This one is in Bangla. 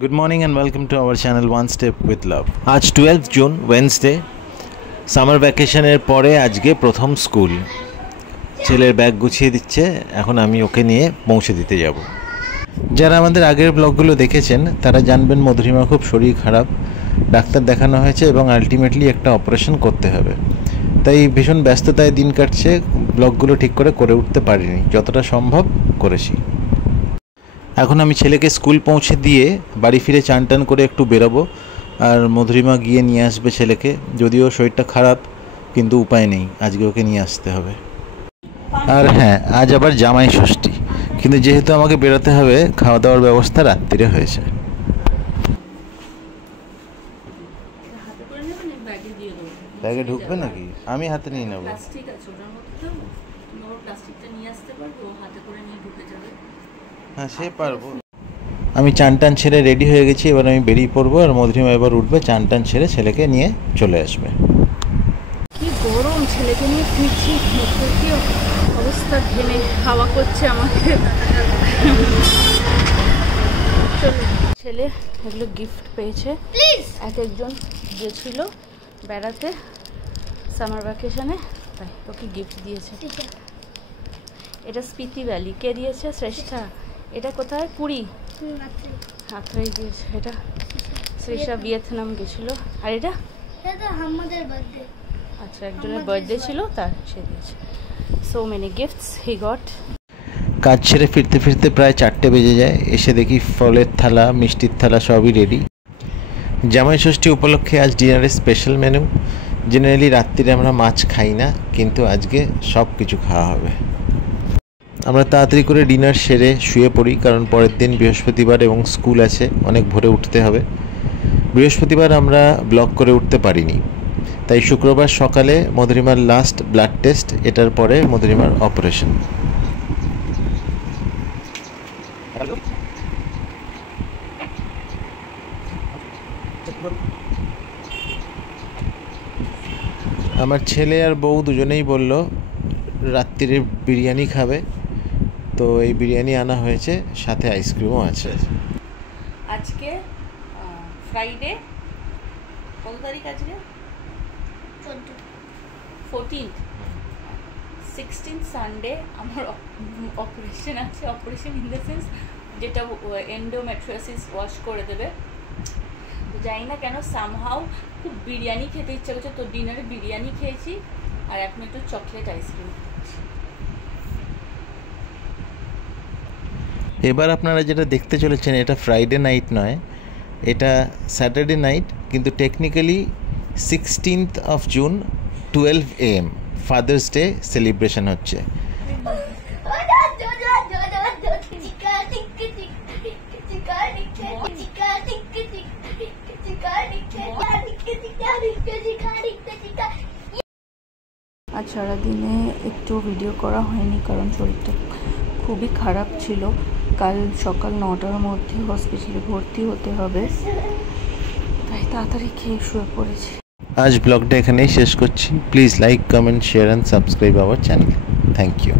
Good morning and welcome to our channel One Step with Love. আজ 12th জুন ওয়েডনেসডে, সামার ভ্যাকেশনের পরে আজকে প্রথম স্কুল। ছেলের ব্যাগ গুছিয়ে দিচ্ছে, এখন আমি ওকে নিয়ে পৌঁছে দিতে যাব। যারা আমাদের আগের ব্লগগুলো দেখেছেন তারা জানবেন মধুরিমার খুব শরীর খারাপ, ডাক্তার দেখানো হয়েছে এবং আলটিমেটলি একটা অপারেশন করতে হবে। তাই ভীষণ ব্যস্ততায় দিন কাটছে, ব্লগগুলো ঠিক করে উঠতে পারিনি, যতটা সম্ভব করেছি। এখন আমি ছেলেকে স্কুল পৌঁছে দিয়ে বাড়ি ফিরে চান টান করে একটু বেরোবো, আর মধুরিমা গিয়ে নিয়ে আসবে ছেলেকে। যদিও শরীরটা খারাপ, কিন্তু উপায় নেই, আজকে ওকে নিয়ে আসতে হবে। আর হ্যাঁ, আজ আবার জামাই ষষ্ঠী, কিন্তু যেহেতু আমাকে বেরোতে হবে, খাওয়া দাওয়ার ব্যবস্থা রাত্রিরে হয়েছে। ব্যাগে ঢুকবে নাকি? আমি হাতে নিয়ে নেবো। হ্যাঁ, সে পারবো। আমি চান টান ছেড়ে রেডি হয়ে গেছি, এবার আমি বেরিয়ে পড়বো, আর মধুরিমা এবার উঠবে, চান টান ছেড়ে ছেলেকে নিয়ে চলে আসবে। কি গরম, ছেলেকে নিয়ে ফিরছি, কি অবস্থা, ঘেমে হাওয়া করছে আমাকে। ছেলে এগুলো গিফট পেয়েছে, এক একজন গেছিল বেড়াতে সামার ভ্যাকেশনে, তাই ওকে গিফট দিয়েছে। এটা স্পিতি ভ্যালি। কে দিয়েছে? শ্রেষ্ঠা। এটা কোথায়? পুরী, হাতরাই দিয়েছে। এটা শ্রেষ্ঠা ভিয়েতনাম গেছিল। আর এটা আমাদের বার্থডে, আচ্ছা, একজনের বার্থডে ছিল, তার সে দিয়েছে। So many gifts he got. কাজ ছেড়ে ফিরতে ফিরতে প্রায় 4টে বেজে যায়। এসে দেখি ফলের থালা, মিষ্টির থালা সবই রেডি। জামাই ষষ্ঠী উপলক্ষে আজ ডিনারের স্পেশাল মেনু। জেনারেলি রাত্রিরে আমরা মাছ খাই না, কিন্তু আজকে সব কিছু খাওয়া হবে। আমরা তাড়াতাড়ি করে ডিনার সেরে শুয়ে পড়ি, কারণ পরের দিন বৃহস্পতিবার এবং স্কুল আছে, অনেক ভোরে উঠতে হবে। বৃহস্পতিবার আমরা ব্লগ করে উঠতে পারিনি, তাই শুক্রবার সকালে মধুরিমার লাস্ট ব্লাড টেস্ট, এটার পরে মধুরিমার অপারেশন। আমার ছেলে আর বউ দুজনেই বলল রাত্রিরে বিরিয়ানি খাবে, তো এই বিরিয়ানি আনা হয়েছে, সাথে আইসক্রিমও আছে। আজকে ফ্রাইডে, কত তারিখ আজকে? 14th 16th সানডে আমার অপারেশন আছে। অপারেশন ইন দ্য সেন্স যেটা এন্ডোমেট্রিয়াসিস ওয়াশ করে দেবে। তো জানি না কেন সামহাউ খুব বিরিয়ানি খেতে ইচ্ছা করছে, তো ডিনারে বিরিয়ানি খেয়েছি, আর এখন একটু চকলেট আইসক্রিম। এবার আপনারা যেটা দেখতে চলেছেন, এটা ফ্রাইডে নাইট নয়, এটা স্যাটারডে নাইট, কিন্তু technically 16th of June 12 AM father's day celebration হচ্ছে। আজ সারাদিনে একটু ভিডিও করা হয়নি, কারণ শরীরটা খুবই খারাপ ছিল। কাল সকাল 9টার মধ্যে হসপিটালে ভর্তি হতে হবে, তাই তাড়াতাড়ি খেয়ে শুয়ে পড়েছি। আজ ব্লগটা এখানেই শেষ করছি। Please like, comment, share and subscribe our channel. Thank you.